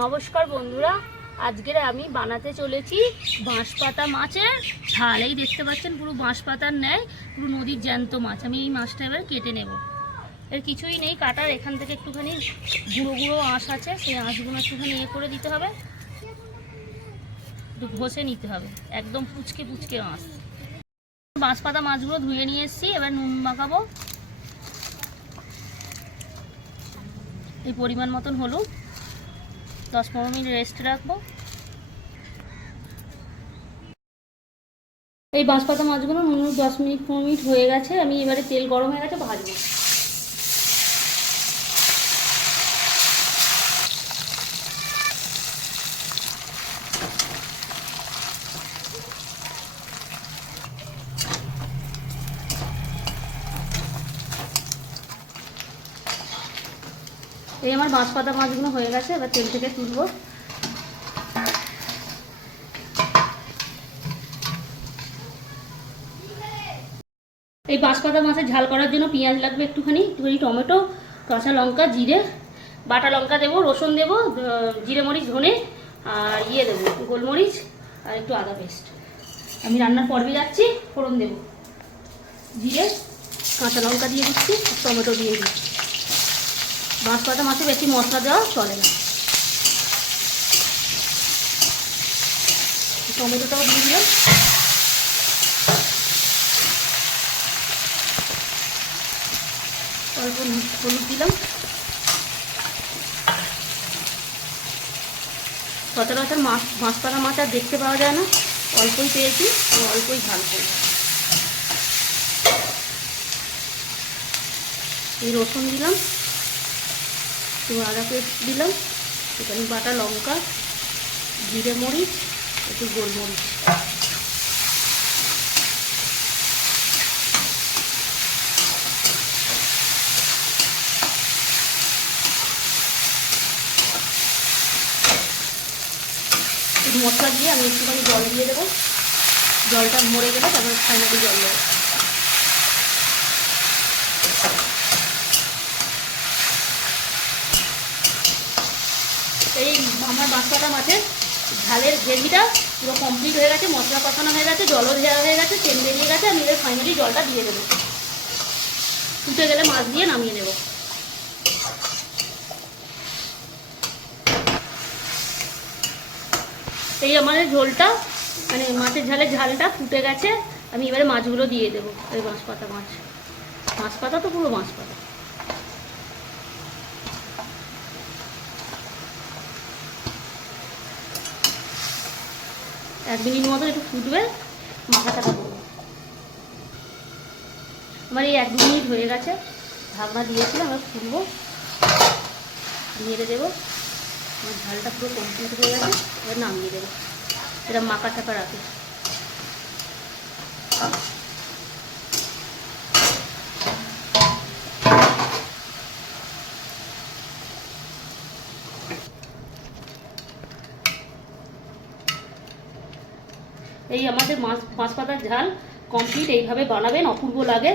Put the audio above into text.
নমস্কার বন্ধুরা, আজকের আমি বানাতে চলেছি বাঁশপাতা মাছের ঝাল। এই দেখতে পাচ্ছেন পুরো বাঁশপাতার ন্যায় পুরো নদীর জ্যান্ত মাছ। আমি এই মাছটা এবার কেটে নেব। এর কিছুই নেই কাটার, এখান থেকে একটুখানি গুঁড়ো গুঁড়ো আঁশ আছে, সেই আঁশগুলো একটুখানি করে দিতে হবে, একটু ঘষে নিতে হবে, একদম পুচকে পুচকে আঁশ। বাঁশপাতা মাছগুলো ধুয়ে নিয়ে এসেছি, এবার নুন মাখাবো, এই পরিমাণ মতন হলুদ, 10-15 মিনিট রেস্ট রাখবো। এই বাঁশপাতা মাছগুলো নুন 10-15 মিনিট হয়ে গেছে। আমি এবারে তেল গরম হয়ে গেছে, ভাজবো। এই আমার বাঁশপাতা মাছগুলো হয়ে গেছে, এবার তেল থেকে তুলবো। এই বাঁশপাতা মাছের ঝাল করার জন্য পেঁয়াজ লাগবে একটুখানি টমেটো, কাঁচা লঙ্কা, জিরে, বাটা লঙ্কা দেবো, রসুন দেবো, জিরে মরিচ ধনে আর দেবো গোলমরিচ আর একটু আদা পেস্ট। আমি রান্নার পর্বে যাচ্ছি, ফোড়ন দেবো, জিরে কাঁচা লঙ্কা দিয়ে দিচ্ছি, টমেটো দিয়ে দিচ্ছি। বাঁশপাতা মাছে বেশি মশলা দেওয়া চলে না। টমেটোটাও দিয়ে দিলাম, অল্প হলুদ দিলাম। সচরাচর বাঁশপাতা মাছ আর দেখতে পাওয়া যায় না, অল্পই পেয়েছি, অল্পই ঝাল করব। এই রসুন দিলাম, একটু আদা পেস্ট দিলাম, এখানে বাটা লঙ্কা, জিরে মরিচ, একটু গোলমরিচ। মশলা দিয়ে আমি একটুখানি জল দিয়ে দেবো, জলটা মরে গেলে তারপর ফাইনালি জল দেবো। এই আমার বাঁশপাতা মাছের ঝালের গ্রেভিটা পুরো কমপ্লিট হয়ে গেছে, মশলা কষানো হয়ে গেছে, জলও দেওয়া হয়ে গেছে, তেল বেরিয়ে গেছে। আমি এবার ফাইনালি জলটা দিয়ে দেবো, ফুটে গেলে মাছ দিয়ে নামিয়ে নেব। এই আমাদের ঝোলটা মানে মাছের ঝালের ঝালটা ফুটে গেছে। আমি এবারে মাছগুলো দিয়ে দেবো। এই বাঁশপাতা মাছ, বাঁশপাতা তো পুরো বাঁশপাতা। এক মিনিট মতো একটু ফুটবে, মাথা টাকা করবো। আমার এই 1-2 মিনিট হয়ে গেছে, ঢাকনা দিয়েছিলাম, এবার ফুটবো, নেড়ে দেবো। আমার ঝালটা পুরো কমপ্লিট হয়ে গেছে, এবার নামিয়ে দেবো। এটা মাখা টাকা রাখি। এই আমাদের বাঁশপাতার ঝাল কমপ্লিট। এইভাবে বানাবেন, অপূর্ব লাগে।